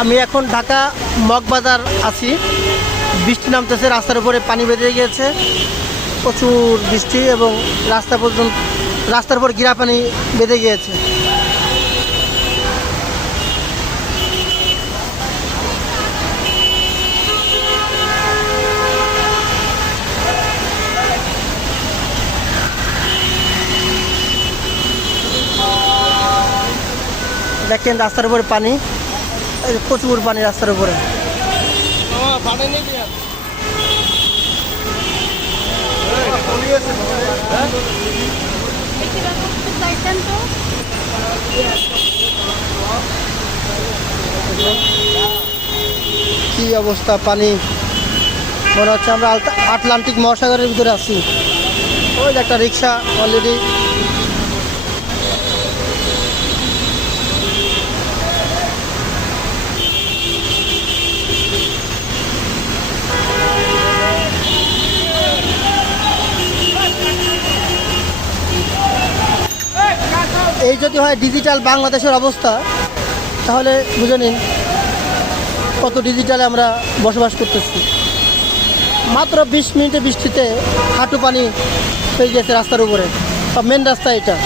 আমি এখন ঢাকা মগবাজার আছি। বৃষ্টি নামতেছে, রাস্তার উপরে পানি বেঁধে গিয়েছে, প্রচুর বৃষ্টি এবং রাস্তার উপর গিরা পানি বেঁধে গিয়েছে। দেখেন রাস্তার উপরে পানি, প্রচুর পানি রাস্তার উপরে। কি অবস্থা, পানি মনে হচ্ছে আমরা আটলান্টিক মহাসাগরের ভিতরে আছি। ওই যে একটা রিক্সা অলরেডি এই যদি হয় ডিজিটাল বাংলাদেশের অবস্থা, তাহলে বুঝে নিন কত ডিজিটালে আমরা বসবাস করতেছি। মাত্র 20 মিনিটের বৃষ্টিতে হাঁটু পানি হয়ে গেছে রাস্তার উপরে, মেন রাস্তা এটা।